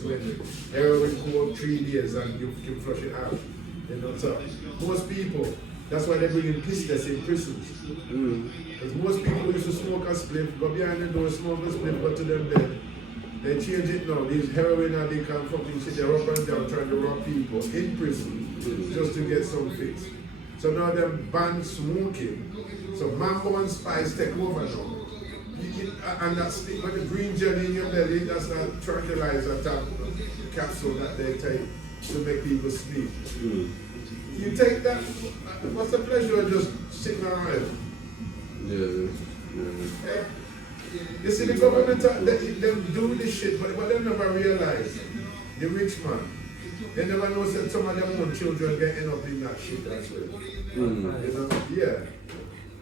when heroin go up 3 days and you can flush it out. You know, so most people, that's why they bring in pistols in prisons. Because most people used to smoke a spliff, go behind the door, smoke a spliff, go to them bed. They change it now. These heroin addicts and fucking shit, they're up and down trying to rob people in prison just to get some fix. So now them ban smoking. So mango and spice take over now. And that's when the green jelly in your belly, that's that tranquilizer type capsule that they take to make people sleep. You take that, what's the pleasure of just sitting around? Yeah. You see the government, they do this shit, but they never realize, the rich man, they never know that some of their own children getting up in that shit as well. You know, yeah.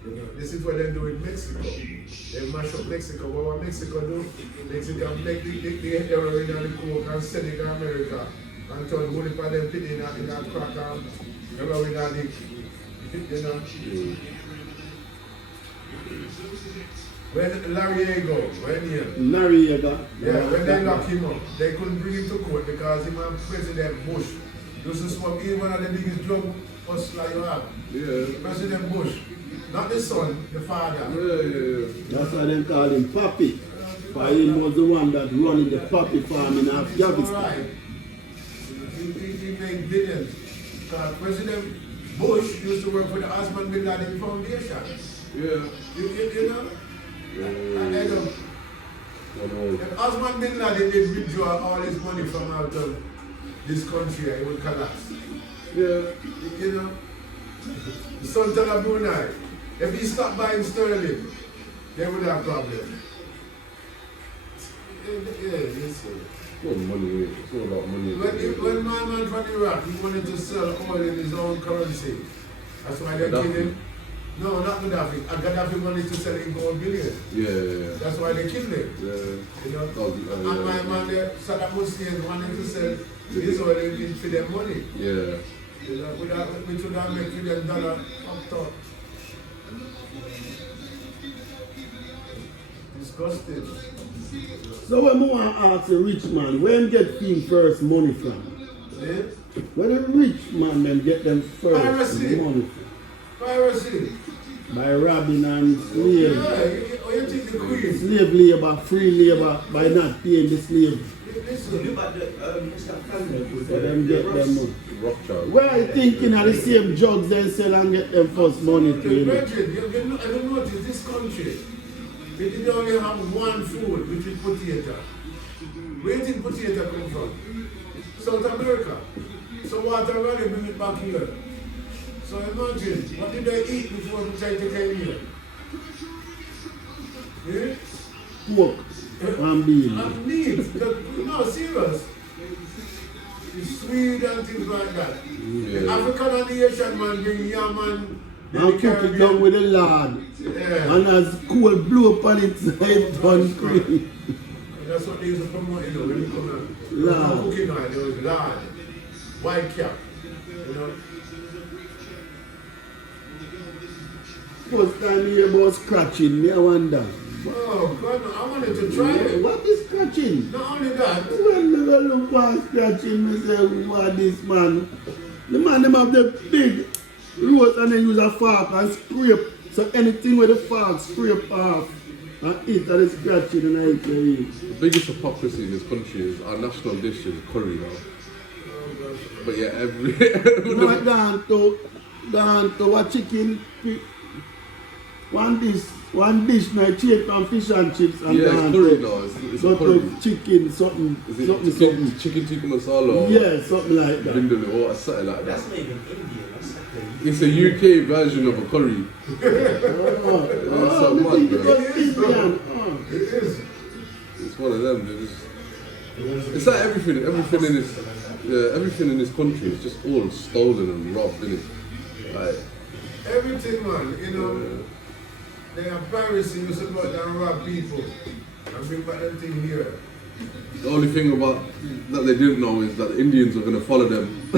You know, this is what they do in Mexico. They mash up Mexico. What Mexico do? Mexico make the heroin and the coke and send it to America and turn money for them put in that crack and heroin and the, you know. When Larriego, when they lock him up, they couldn't bring him to court because him and President Bush used to smoke. He's one of the biggest drug hustlers you have. Yeah. President Bush, not the son, the father. Yeah. That's why they call him Papi. Because he was the one that running the Papi farm in Afghanistan. Right. He made billions. Because President Bush used to work for the Osman Bin Laden Foundation. Yeah. You know? If Osman Bin Laden did withdraw all his money from out of this country, it would collapse. Yeah. You know? Sultan of Brunei, if he stopped buying sterling, they would have problems. Yeah, listen. It's all money, it's all about money. When my man from Iraq, he wanted to sell oil in his own currency. That's why they killed him. No, not Gaddafi. Gaddafi wanted to sell it in gold billion. Yeah. That's why they killed him. Yeah. You know? And my man there, Saddam Hussein, wanted to sell his oil in for their money. Yeah. You know, which would have made $1 up top. Disgusting. So when we want to ask a rich man, where him get him first money from? Yeah? Where the rich man them get them first money from? Piracy. By robbing and slave. Yeah, you think the queen? Slave labor, free labor, by not paying the slave. Listen, so them get them money. Where are you thinking of the same drugs they sell and get them first money to you? You notice this country, they only have one food, which is potato. Where do you think potato come from? South America. So water really bring it back here. So imagine, what did they eat before the potato came here? Yeah? Pork and beef. And meat. No, serious. It's sweet and things like that. Yeah. The African and the Asian man bring yam and cook it down with a lard. Yeah. And as coal blow upon its head on cream. That's what they used to promote, you know, when you come out. Lard. Cooking oil, there was lard. White cap. You know. First time you hear about scratching, me I wonder. Oh God, I wanted to try it. What is scratching? Not only that. When I look for scratching, I say, what this man? The man them have the big root and they use a fork and scrape. So anything with the fork scrape off and eat and it's scratching and I eat. The biggest hypocrisy in this country is our national dish is curry now. Oh, but yeah, every no, down to what chicken. One dish, now chicken and fish and chips and it's curry now. It's curry. Chicken, something. Chicken masala. Yeah, something like that. Vindaloo or something like that. That's not even Indian. It's a UK version of a curry. It's so much, bro. It is. It's one of them. It's like everything in this country is just all stolen and robbed, isn't it? Like everything, man. You know. They are piracy, you support and rob people and bring back them thing here. The only thing about that they didn't know is that the Indians were going to follow them.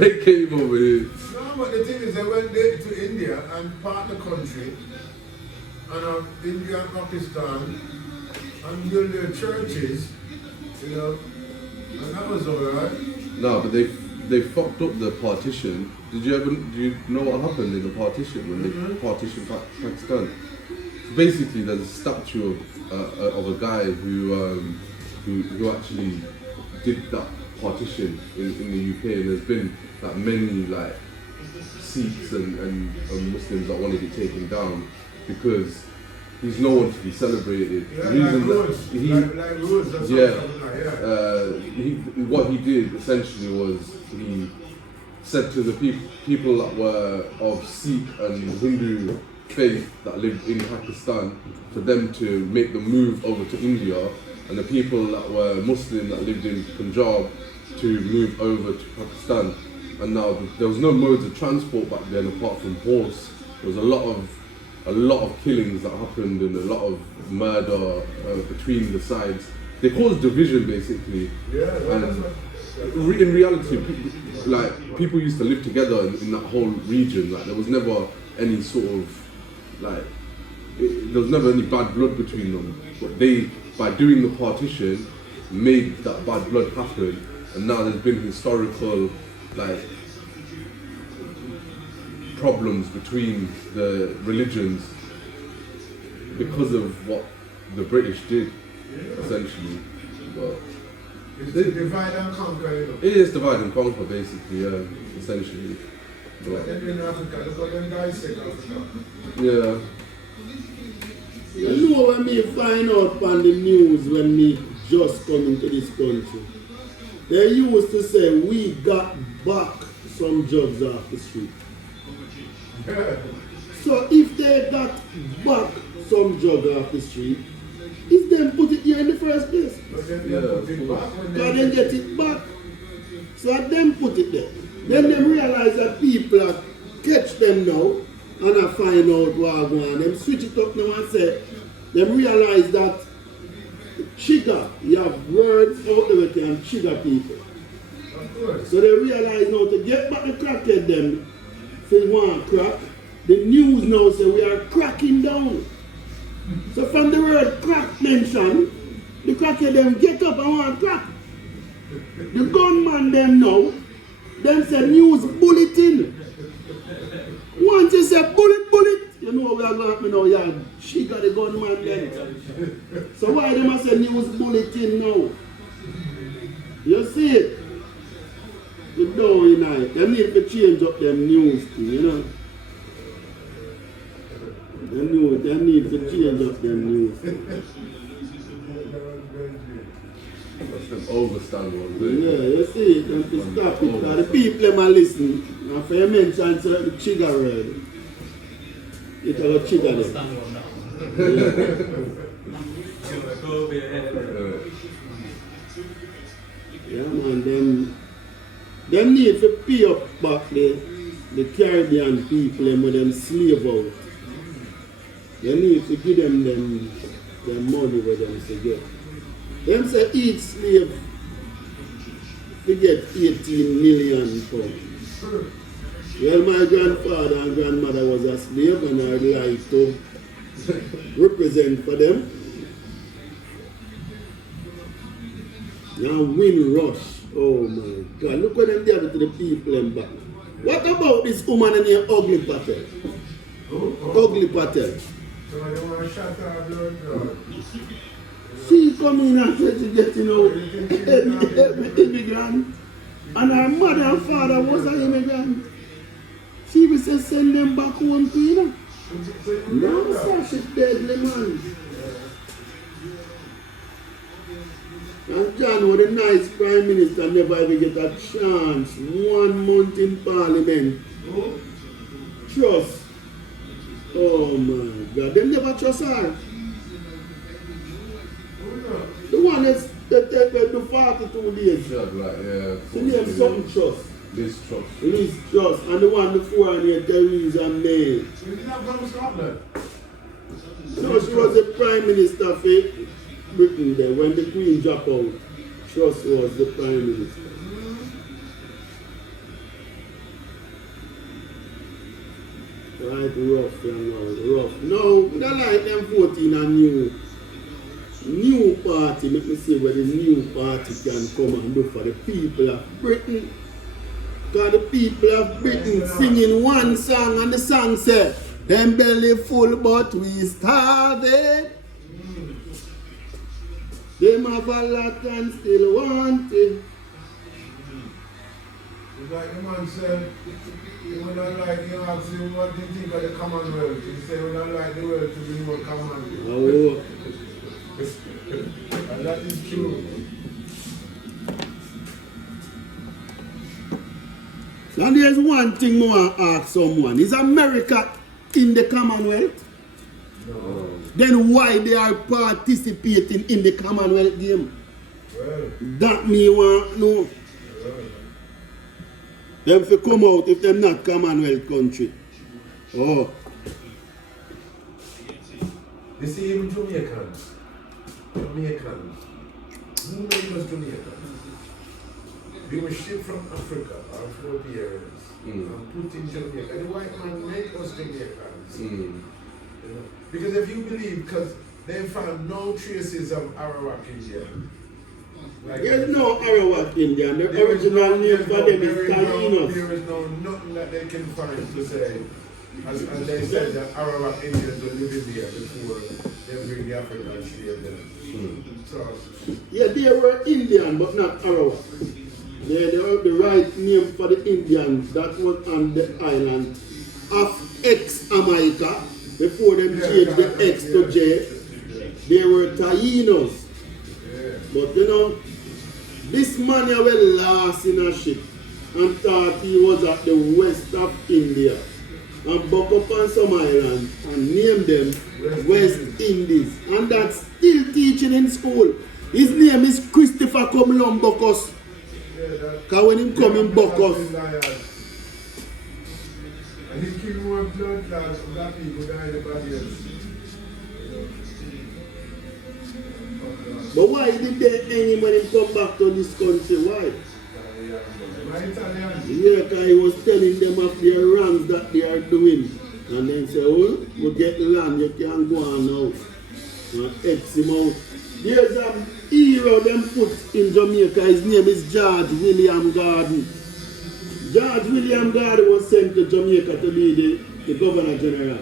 They came over here. No, but the thing is they went there to India and part the country and India and Pakistan and build their churches You know, and that was alright. No, but they fucked up the partition. Do you know what happened in the partition when they partitioned Pakistan? So basically, there's a statue of a guy who actually did that partition in the UK, and there's been like many like Sikhs and Muslims that wanted it taken down because he's no one to be celebrated. Yeah, The reason like that Rhodes, that's what he did essentially was he said to the people that were of Sikh and Hindu faith that lived in Pakistan for them to make the move over to India, and the people that were Muslim that lived in Punjab to move over to Pakistan. And now there was no modes of transport back then apart from horse. There was a lot of killings that happened and a lot of murder between the sides. They caused division basically. And in reality, people used to live together in that whole region. Like there was never any sort of there was never any bad blood between them. But they, by doing the partition, made that bad blood happen. And now there's been historical problems between the religions because of what the British did, essentially. But it's divide and conquer, you know. It is divide and conquer, basically, essentially. But then in Africa, look at them dissect Africa. Yeah. You know when me find out on the news when me just come into this country, they used to say we got back some drugs off the street. So if they got back some drug off the street, it's them put it here in the first place. But then they put it back when they get it back. So them put it there. Then they realize that people catch them now and I find out what going on. Them switch it up now and say, they realize that trigger, you have words out there that can trigger people. So they realize now to get back the crackhead them, if they want crack, the news now say we are cracking down. So from the word crack mentioned, the crackhead them get up and want crack. The gunman them now, them say news bulletin. Once you say bullet, you know we are going to know, yeah, she got the gunman then. So why they must say news bulletin now? You see it? You know, you know, they need to change up them news thing, you know. They need to change up them news. That's them overstand one. Yeah, you see it, and to stop it, because the people them are listening. And for you mention the trigger word, it will trigger them. Yeah man, them need to pay up back the Caribbean people and with them slave out. They need to give them money where them to get. Them say each slave to get 18 million pounds. Well, my grandfather and grandmother was a slave and I'd like to represent for them. Now Windrush. Oh my God, look what them did to the people and back. What about this woman in here, Ugly Patel? Ugly Patel. She come in and said she getting out every immigrant. And her mother and father was an immigrant. She was say send them back home to you. No, sir, she's deadly man. And John was a nice prime minister, never ever get a chance. 1 month in parliament. Trust. Oh my God, they never trust her. The one that take the 42 days. She named something trust. Liz Trust. And the one before her named Theresa May. She's not from Scotland. No, she was the prime minister for Britain there. When the Queen dropped out, Trust was the prime minister. Right, rough, young man, rough. No, they like them 14 and new. new party, let me see where the new party can come and do for the people of Britain. Because the people of Britain singing one song and the song said, them belly full but we starving. Them have a lot and still want it. It's like the man said, you would not like, you ask him what do you think of the Commonwealth? He said, you would not like the world to be more Commonwealth. Oh. And that is true. Now there's one thing I want to ask someone. Is America in the Commonwealth? No. Then why they are participating in the Commonwealth game? Well. That me want to know. Them fi come out if them not Commonwealth country. Oh. You see, even Jamaicans. Who made us Jamaicans? We were shipped from Africa, our forebears, and put in Jamaica. And the white man made us Jamaicans. You know? Because if you believe, because they found no traces of Arawak India. Like There's no Arawak Indian. The original name for them is Tainos. There is no nothing that they can find to say. As they said that Arawak Indians were living there before they bring the Africans here. So, yeah, they were Indian but not Arawak. They were the right name for the Indians that was on the island of ex-Jamaica. Before them changed the X to J, they were Tainos. But you know, this man here was lost in a ship and thought he was at the west of India. And buck up on some island and named them West Indies. And that's still teaching in school. His name is Christopher Columbus. Because when he come in Bocos. And he killed more blood clots of black people than anybody else. But why did they hang him when he come back to this country? Why? Yeah, because he was telling them of their wrongs that they are doing. And then say, oh, we get land, you can't go on now. And X him out. There's a hero them put in Jamaica, his name is George William Garden. George William Garden was sent to Jamaica to be the Governor General.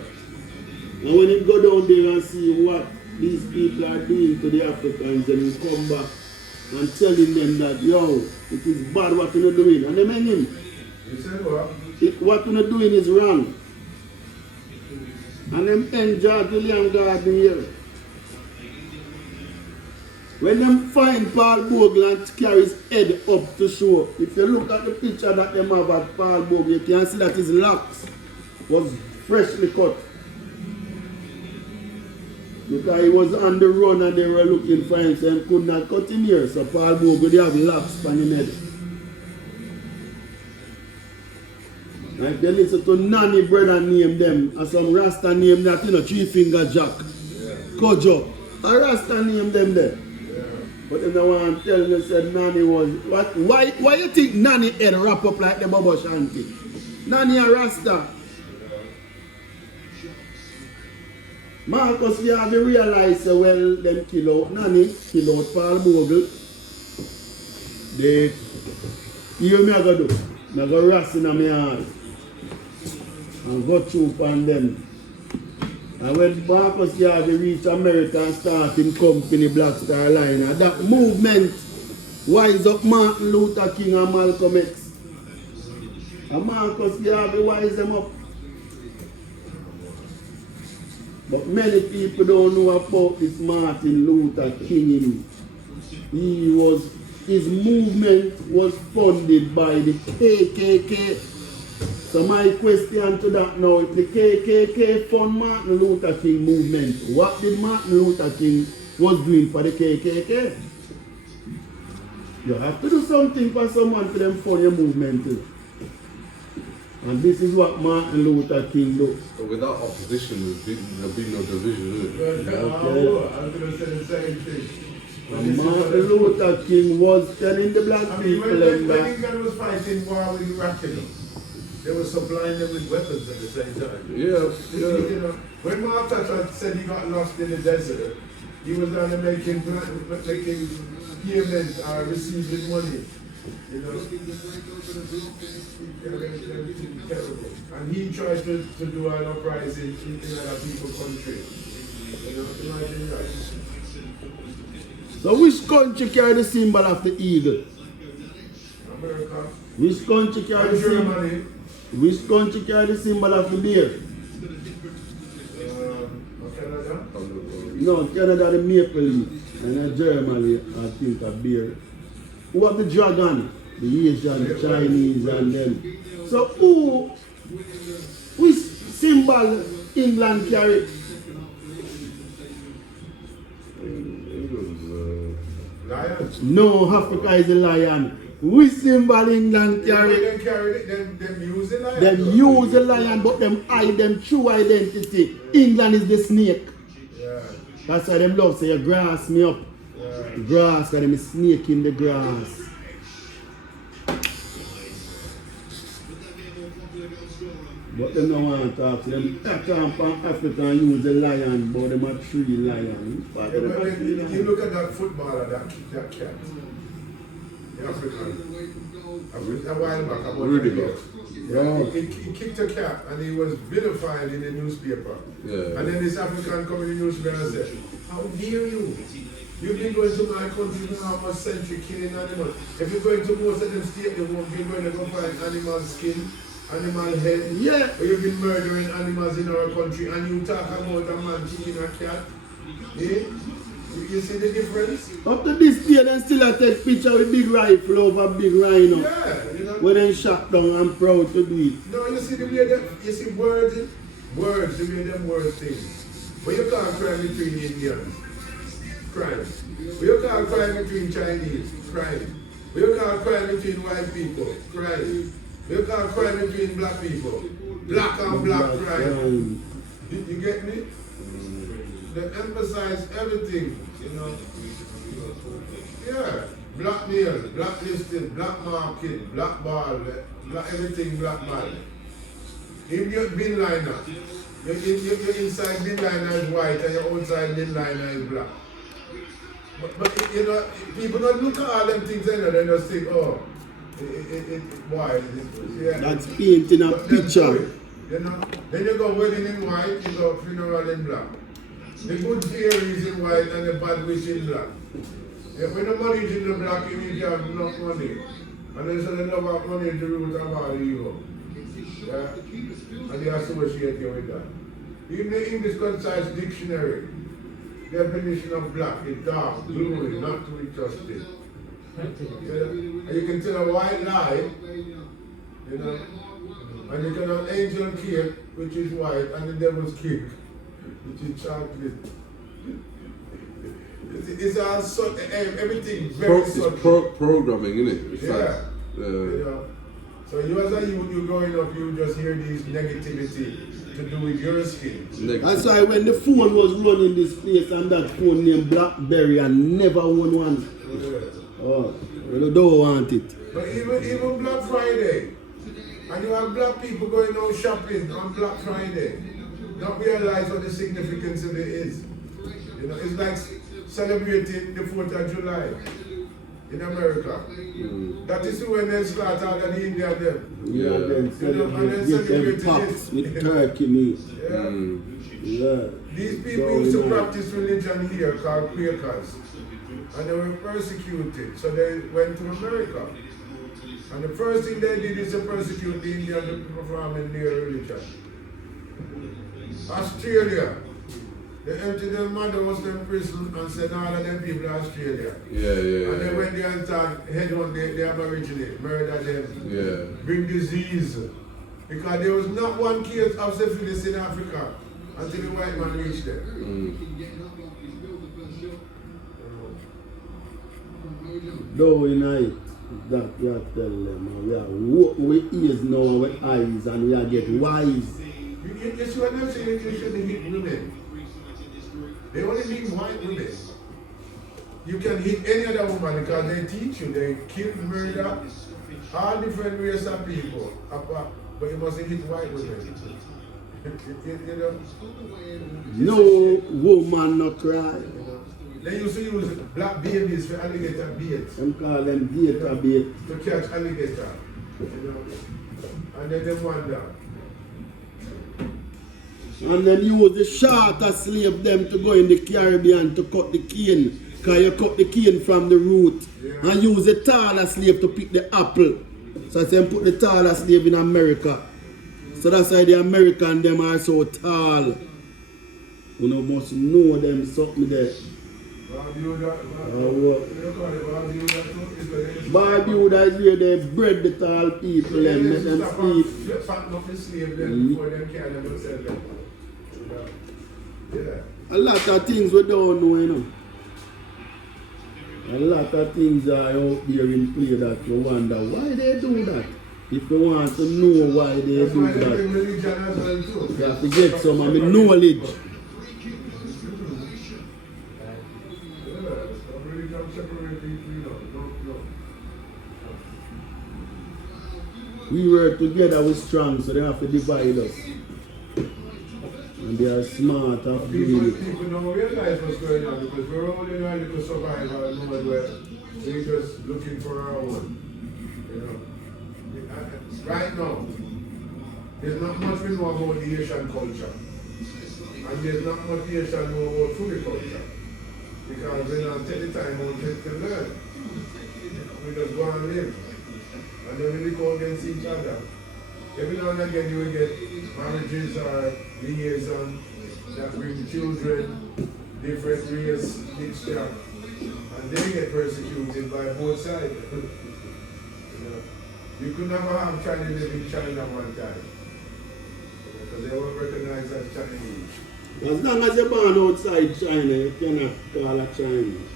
And when he go down there and see what these people are doing to the Africans, then he come back and telling them that, yo, it is bad what you're doing. And they mean him. You said what? What you're doing is wrong. And them end George William Garden here. When them find Paul Bogle and carry his head up to show, if you look at the picture that them have at Paul Bogle, you can see that his locks was freshly cut. Because he was on the run and they were looking for him, so he could not cut him here. So Paul Bogle, they have locks on his head. Like they listen to Nanny brother name them, and some Rasta name that, you know, 3 Finger Jack, Kojo. A Rasta name them there. But then I want to tell you, said Nanny was, what? Why you think Nanny head wrap up like the Baba Shanti? Nanny a Rasta. Marcus, you have to realize, well, them kill out Nanny, kill out Paul Bogle. They, hear me I go do? I go rust in my heart. And go through upon them. And when Marcus Garvey reached America and started company Black Star Line, and that movement wise up Martin Luther King and Malcolm X. And Marcus Garvey wise them up. But many people don't know about this Martin Luther King. His movement was funded by the KKK. So my question to that now, if the KKK fund Martin Luther King movement, what did Martin Luther King was doing for the KKK? You have to do something for someone for them fund your movement too. And this is what Martin Luther King does. But without opposition, there'd be no division, would it? I was going to say the same thing. And Martin Luther King was telling the black people when that England was fighting war with Iraq, they were supplying them with weapons at the same time. Yeah. You know, when Mark Thatcher said he got lost in the desert, he was down there making payments or receiving money. You know, terrible. And he tried to do an uprising in other people's country. You know, imagine that. So which country carry the symbol of the eagle? America. Which country carry the symbol? Germany. Which country carry the symbol of the bear? Canada. No, Canada the maple leaf. And Germany, I think a bear. Who have the dragon? The Asian, the Chinese, and them. So which symbol England carry? Lion. No, Africa is a lion. Which symbol England carry? Them carry it, them use the lion. Them use the lion, but them hide them true identity. England is the snake. Yeah. That's why them love say, you grass me up. Yeah. Grass, because them is snake in the grass. But them don't want to talk to them. Attack on Africa and use the lion, but them are tree lion. Yeah, but then you look at that footballer, that cat. The African. A while back, about Rudiger. Yeah. He kicked a cat and he was vilified in the newspaper. Yeah. And then this African come in the newspaper and said, how dare you? You've been going to my country now for a century killing animals. If you're going to most of them states, you're going to go find animal skin, animal head. Yeah. Or you've been murdering animals in our country and you talk about a man killing a cat. Yeah? You see the difference? Up to this day, they still take picture with big rifle over big rhino. Yeah, you know. When they shot down and proud to do it. No, you see the way them, you see words, the way them words things. When you can't crime between Indians, crime. When you can't crime between Chinese, crime. When you can't crime between white people, crime. When you can't crime between black people, black and black crime. You get me? They emphasize everything, you know. Yeah, blackmail, blacklisting, black market, black ball, black everything, black man. If you're bin liner, your inside bin liner is white and your outside bin liner is black. But you know, people don't look at all them things and they just think, oh, why? Yeah. That's painting a picture. You know, then you go wedding in white, you go funeral in black. The good fairy is in white and the bad witch in black. If when the money is in the black, you need to have enough money. And then so they don't have money to root of all evil. Yeah? And they associate you with that. In the English Concise Dictionary, definition of black is dark, gloomy, not to be trusted. And you can tell a white lie, you know, and you can have angel cake, which is white, and the devil's cake, which is chocolate. It's all so, everything very subtle. Programming, innit? It's Yeah. like, You know, so you as a youth, you growing up, you just hear these negativity to do with your skin. That's why when the phone was running this place and that phone named BlackBerry and never won one. Yeah. Oh, you don't want it. But even Black Friday, and you have black people going out shopping on Black Friday, not realize what the significance of it is. You know, it's like celebrating the 4th of July in America. That is when they start out of the India them. Yeah, then celebrate them pops with turkey meat. Yeah. Yeah. These people used to practice religion here called Quakers. And they were persecuted, so they went to America. And the first thing they did is to persecute the Indians to perform their religion. Australia, they emptied their mother Muslim prison and said all of them people are Australia. Yeah. And they went there and started head on the Aborigine, murder them, Yeah. bring disease. Because there was not one case of syphilis in Africa until the white man reached them. No, in night, that you have to tell them. We are walk with ears now with eyes and we are get wise. You see what I'm saying? You shouldn't hit women. They only mean white women. You can hit any other woman because they teach you. They kill, murder, all different race of people. But you mustn't hit white women. You know? No woman not cry. They used to use black babies for alligator bait. Them call them gator bait. To catch alligator. You know? And then they wonder. And then use the shorter slave them to go in the Caribbean to cut the cane. Because you cut the cane from the root. Yeah. And use the taller slave to pick the apple. So I say put the taller slave in America. So that's why the American them are so tall. You know, must know them something there. Barbuda is where they bred the tall people and make them sleep. A lot of things we don't know, you know. A lot of things are out there in play that you wonder why they do that. If you want to know why they do that, you have to get some of the knowledge. We work together, we're strong, so they have to divide us. And they are smart of doing it. People don't realize what's going on because we're all in our little survival mode where we're just looking for our own. You know. Right now, there's not much we know about the Asian culture. And there's not much Asian know about food culture. Because we don't take the time out to learn. We just go and live. And then we go against each other. Every now and again you will get marriages or liaison that bring children, different race, mixture, and they get persecuted by both sides. You could never have China live in China one time. Because they were recognized as Chinese. As long as you're born outside China, you cannot call it Chinese.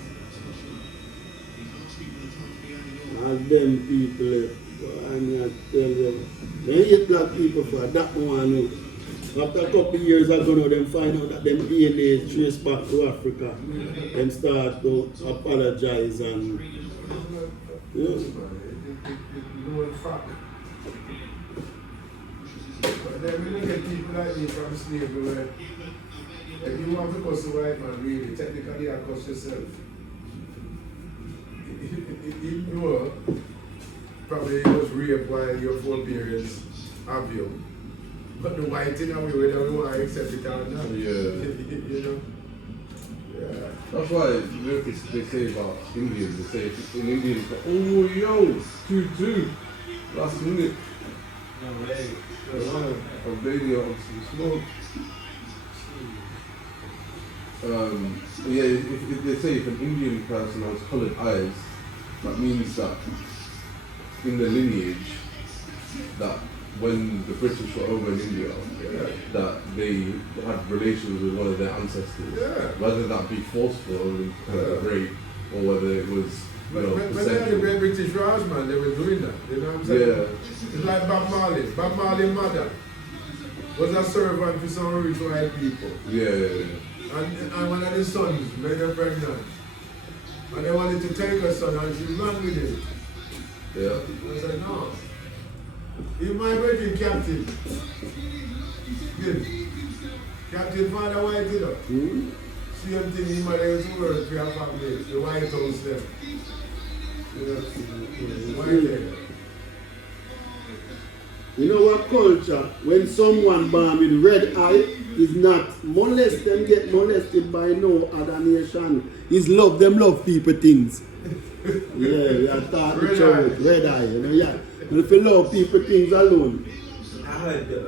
As them people, and I tell them, they hate black people for that one. After a couple of years ago, now, them find out that them DNA is traced back to Africa. Them start to apologize and But then when you get people like me from slavery, where if you want to cuss the white man, really, technically you cuss yourself. You know, probably it was raped while your forebearers have you. But the white thing, whether we want to accept it or not. Yeah. You know? Yeah. That's why they say about Indians. They say in Indians, oh yo, 2-2, last minute. No way. Albania obviously smoke. Yeah, if they say if an Indian person has coloured eyes, that means that in the lineage that when the British were over in India, that they had relations with one of their ancestors, whether that be forceful or kind of rape, or whether it was But they had the great British Raj, man, they were doing that, you know what I'm saying? Yeah. It's like Bob Marley. Bob Marley's mother was a servant for some rich white people. Yeah. And one of the sons made her pregnant. And they wanted to take her son and she ran with him. Yeah. I said, no. He's my brother, Captain. Good. Captain Father White, you know. Same thing, he might have to work for your family, the White House there. White there. you know what culture? When someone born with red eye is not molested, get molested by no other nation. Is love people things. Yeah, we are taught the church, red eye, you know, yeah. And if you love people things alone. I heard that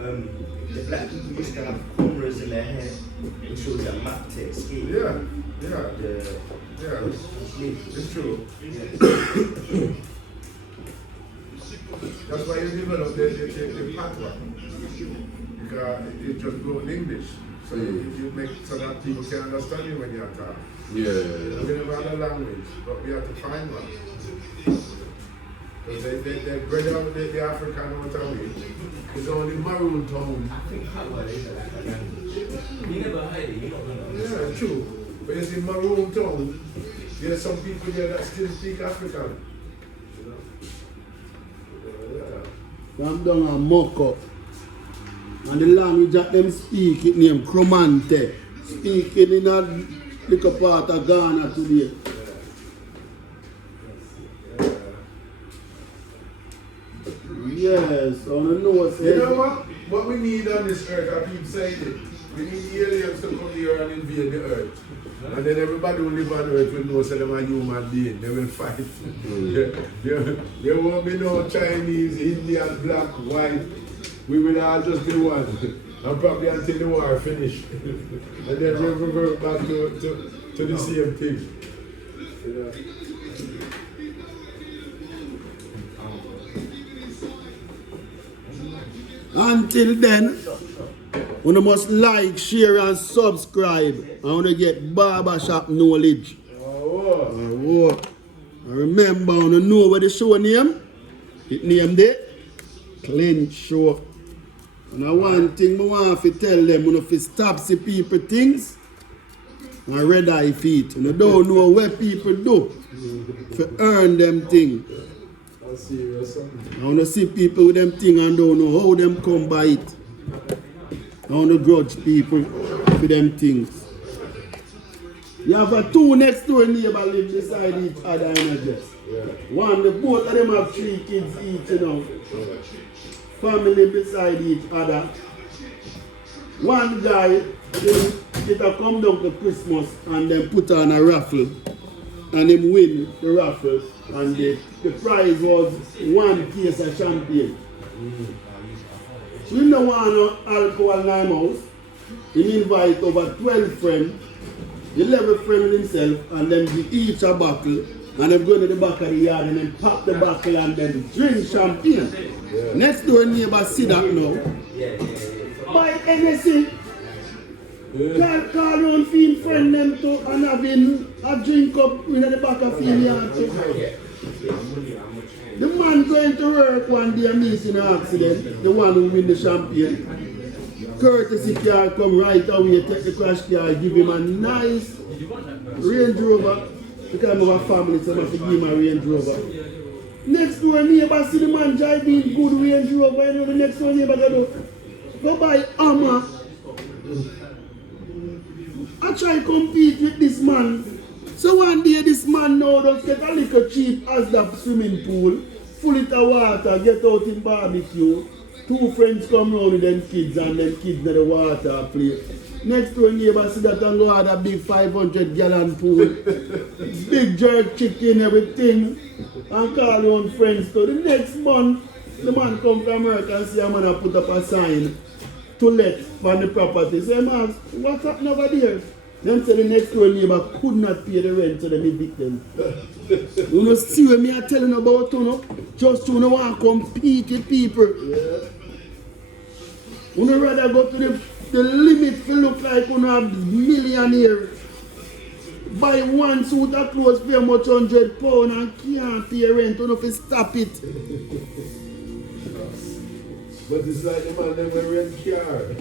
the black people used to have cornrows in their hair, which shows that map text. Yeah. It's true. That's why you develop the patois. Because it just goes in English. So you make so that people can understand you when you're talking. Yeah. We never had a language, but we have to find one. Because they bred out the African out of it. It's only maroon tone. I think patois is like a language. You never heard it, you don't know. Yeah, true. But you see maroon tone, there's some people there that still speak African. You know? From down a mock up. And the language that them speak, it named Cromante. Speaking little part of Ghana today. Yes, on the north. You know what? What we need on this earth, I keep saying it. We need aliens to come here and invade the earth. And then everybody who live on earth will know that they are human beings. They will fight. There won't be no Chinese, Indian, black, white. We will all just be one. And probably until the war finish. And then we'll revert back to the same thing. You know? Until then, you must like, share and subscribe. I want to get barbershop knowledge. Oh. And remember, you know what the show name? It named it Clint Show. And one thing I want to tell them, you know, if you stop see people things, and red eye feet. You don't know what people do to earn them things. That's serious. I want to see people with them things and don't know how them come by it. I want to grudge people for them things. You have a two next door neighbor live beside each other in a dress. Yeah. One, the both of them have 3 kids each, you know. Family beside each other. One guy, it come down to Christmas and then put on a raffle. And him win the raffle. And the prize was 1 case of champagne. So he don't want no alcohol in my house. He invite over 12 friends, 11 friends himself, and then give each a bottle. And them go to the back of the yard and then pop the bottle and then drink champagne. Yeah. Next door neighbor see that now. Buy anything. Call on fiend friend them to and having a drink up in the back of field yard. The man going to work one day and meets in an accident, the one who win the champagne. Courtesy car come right away, take the crash car, give him a nice Range Rover. Because I have a family, so I have to give him a Range Rover. Next door neighbor see the man driving good Range Rover, you know the next door neighbor go buy Hammer. I try to compete with this man. So one day this man now just get a little cheap as the swimming pool, full it of water, get out in barbecue. 2 friends come round with them kids and them kids in the water play. Next door neighbor see that and go out a big 500-gallon pool. Big jerk chicken, everything. And call on friends. So the next month, the man come from America and see a man put up a sign to let on the property. So I ask, what's happening over there? Them say the next door neighbor could not pay the rent, so they evict them. You know, see what me are telling about, you know? Just you know, want to compete with people. Yeah. You know, rather go to the limit to look like you know, a millionaire. Buy 1 suit of clothes, pay much £100 and can't pay rent, you know, if you stop it. But it's like the man that will rent car.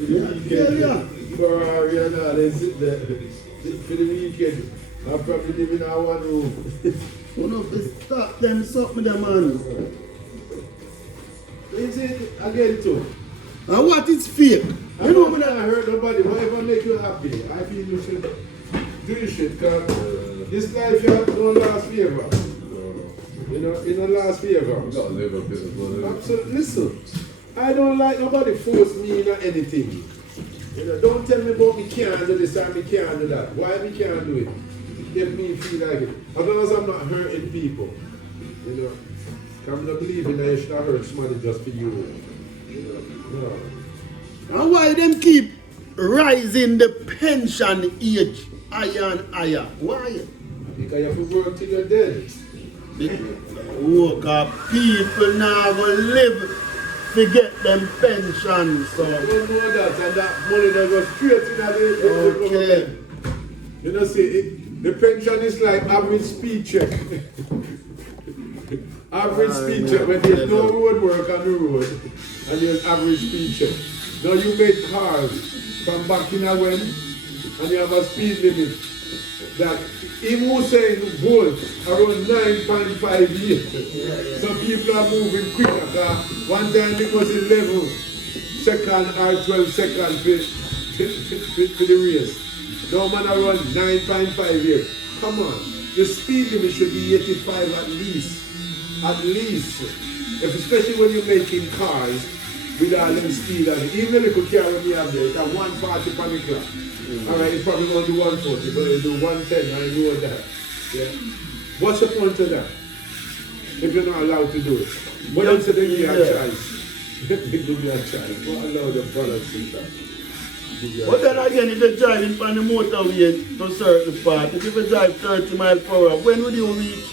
Yeah. Ferrari and all, they sit there for the weekend. I probably live in our one room. You know, if you stop them, suck me the man. Is it again too? And what is fake? I know when I hurt nobody, whatever make you happy, I feel you should do your shit, because this life you don't last forever. You know, it don't last forever. You gotta live a bit as well. Absolutely. Listen, I don't like nobody force me into anything. You know, don't tell me about me can't do this and me can't do that. Why me can't do it? Let me feel like it. As long as I'm not hurting people. You know, I'm not believing that you should have hurt somebody just for you. You know, And why them keep rising the pension age higher and higher? Why? because you have to work till you're dead. Woke up people now will live to get them pensions. So. I don't know that, and that money that goes straight in the government. You know, see, the pension is like average speed check. Average speed check, when there's no road work on the road, and there's average speed check. Now you make cars from back in a when, and you have a speed limit that even who saying volts around 9.5 years. Some people are moving quicker, because one time it was 11 seconds or 12 seconds for the race. No man I run 9.5 here. Come on. The speed limit should be 85 at least. At least. Especially when you're making cars with all them speed and even a little car when you have there, it's at 140 per the clock. Alright, it's probably going to do 140, but it'll do 110, I know that. Yeah. What's the point of that? If you're not allowed to do it. But then say they give you a choice. They give you a choice. But allow the products to that. But then again, if you're driving on the motorway to a certain part, if you drive 30 miles per hour, when would you reach?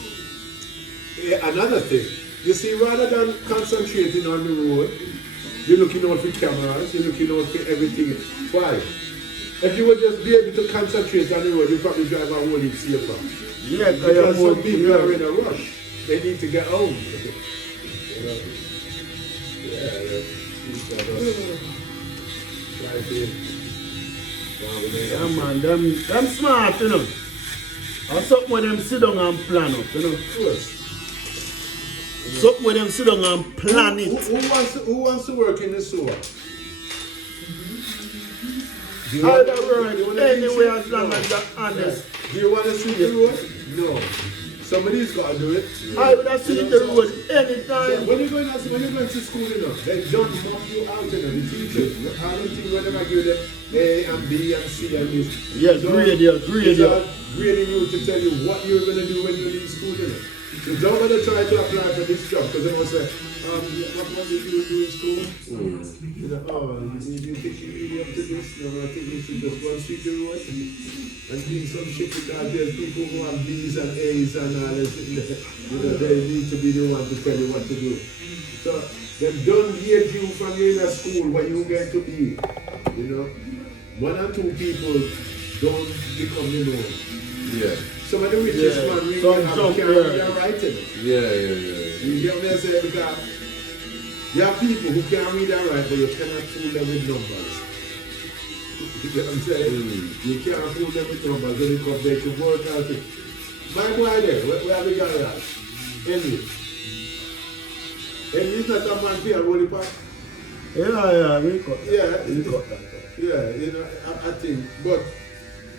Yeah, another thing. You see, rather than concentrating on the road, you're looking out for cameras, you're looking out for everything. Why? If you would just be able to concentrate on the road, you'd probably drive a whole heap safer. Yeah, because some people are in a rush. They need to get home. You know? Yeah, man, them smart, you know. And something with them sit down and plan up, you know. Of course. Something with them sit down and plan it. Who wants to work in the sewer? Either work anyway as long as you're honest. Do you want to sweep the road? No. Somebody's got to do it. I would have seen the road anytime. When you're going to school, you know, they don't knock you out, you know, the teachers. I don't think whenever I give them A and B and C and this. Yes, grade you. Grading you to tell you what you're going to do when you leave school, you know. So don't want to try to apply for this job because they will say, what did you do in school? You know, you think you really up to this? No, I think you should just go and sweep the road and do some shit because there's people who have B's and A's and all this. You know, they need to be the one to tell you what to do. So they don't gauge you from in a school where you're going to be. You know, 1 or 2 people don't become the norm. Yeah. Some of the richest man really have carried their writing. Yeah. You get what I'm saying? Because you have people who can't read and write, but you cannot fool them with numbers. You get what I'm saying? You can't fool them with numbers when you come back to work out it. My boy there, where have the guy at? Emily. Emily's not a man for a rolling pack. Yeah, we cut that. Yeah, you know, I think. But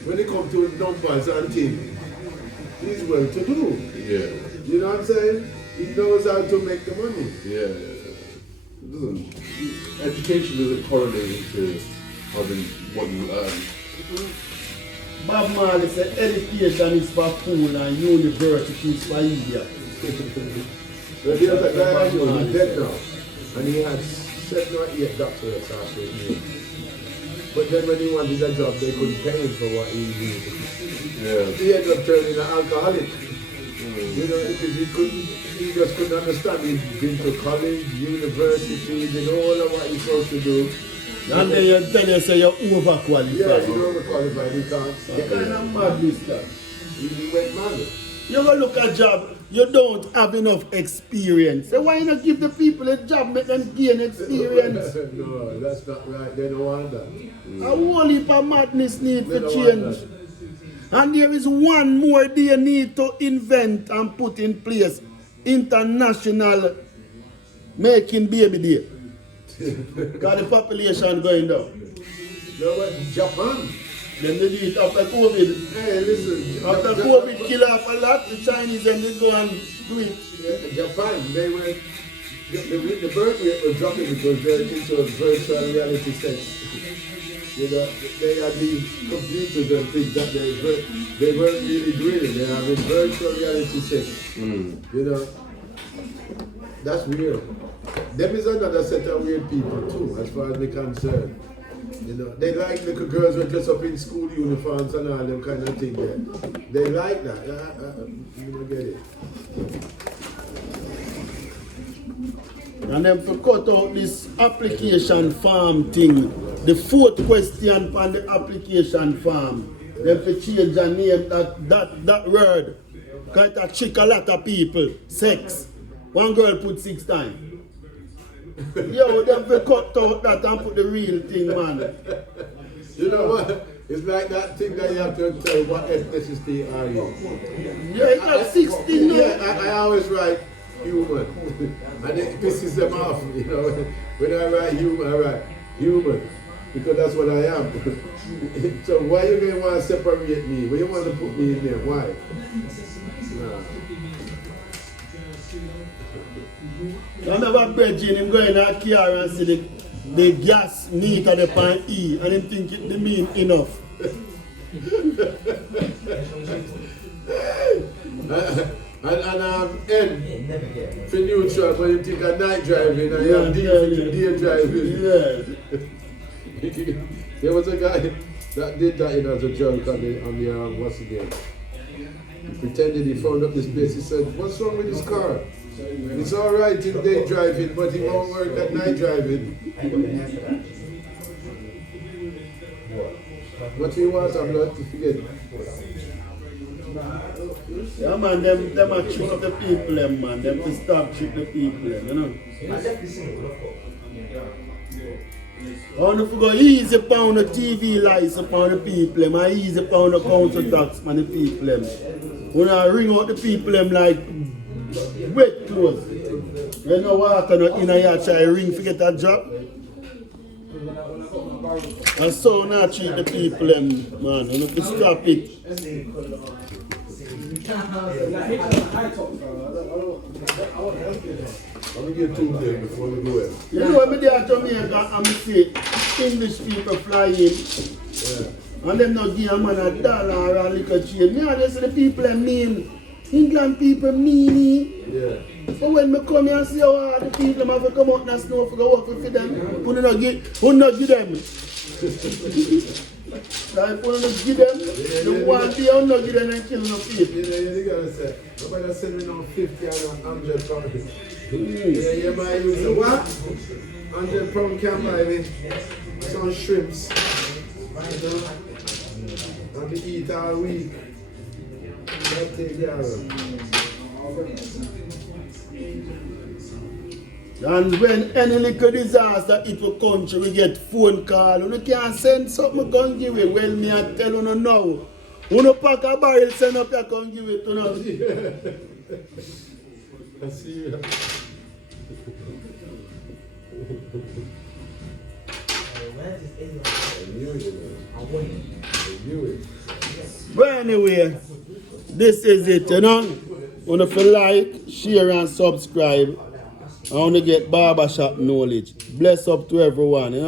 when it comes to numbers and things, he's well to do. Yeah. You know what I'm saying? He knows how to make the money. Yeah. Education isn't correlated to having what you earn. Bob Marley said education is for fool and university is for idiot. So there's a guy who's dead now, and he had 7 or 8 doctorates after him. But then when he wanted a job, they couldn't pay him for what he needed. Yeah. He ended up turning an alcoholic. You know, because he just couldn't understand. He'd been to college, university, he did all of what he's supposed to do. And then you tell you say you're overqualified. Yeah, you're overqualified, he can't. What kind of madness that? He went mad. You go look at a job, you don't have enough experience. So why not give the people a job, make them gain experience? No, that's not right. They don't want that. A whole heap of madness need They to don't change. want that. And there is one more they need to invent and put in place. International making baby day. Because the population going down. No, but Japan. Then they do it after COVID. Hey, listen. After COVID kill off a lot, the Chinese and they go and do it. Japan, they were, the birth rate was dropping because they're into virtual reality sex. You know, they had these computers and things that they weren't really doing it. They're having virtual reality sex. You know, that's weird. Them is another set of weird people too, as far as they're concerned. You know, they like little girls who dress up in school uniforms and all them kind of thing there. They like that. You don't get it. And then to cut out this application form thing, the 4th question on the application form, then to change the name that word. Because it trick a lot of people. Sex. One girl put 6 times. Yo, them to cut out that and put the real thing, man. You know what? It's like that thing that you have to tell what ethnicity are you. Yeah, it's not 16 now. Yeah, I always write human. And it pisses them off, you know. When I write human, I write human. Because that's what I am. So why you going to want to separate me? Why you want to put me in there? Why? Nah. I never bet him going to a car and see the gas meter the pan E and him think it the mean enough. And Ed, for neutral, when you take a night driving and you have D for day driving. Yeah. There was a guy that did that as a joke on the what's it again? He pretended he found up this place. He said, "What's wrong with this car? It's all right in day driving, but it won't work at night driving." What do you want? I'm not to forget. Yeah man, them are trick the people them man, them to stop trick the people them, you know. I want to go easy pound the TV lights upon the people them, and easy pound the council tax on the people them. When I ring out the people them like wet clothes. You know what no in a yard try ring to get a job. And so now treat the people them man, you know to stop it. I'm going to get two there before we go in. You know when I there at Jamaica and I see English people fly in, and them not give a man $1 or a little change. Me and the people them mean, England people mean. Yeah. So when I come here and see how the people them have to come out in the snow for go work for them, who not give them. Like when you give them, the one day you not give them and kill no people. You gotta say, nobody send me no 50 and 100 pounds. Yeah, you might use the what? 100 pounds can buy me some shrimps. And we eat all week. That's it, yeah. And when any little disaster hit the country, we get phone call. You can't send something, come give it. Well, me I tell you now. You pack a barrel, send up here, come give it to us. I see you. I knew it. But anyway, this is it, you know. Want to like, share and subscribe. I want to get barbershop knowledge. Bless up to everyone, you know.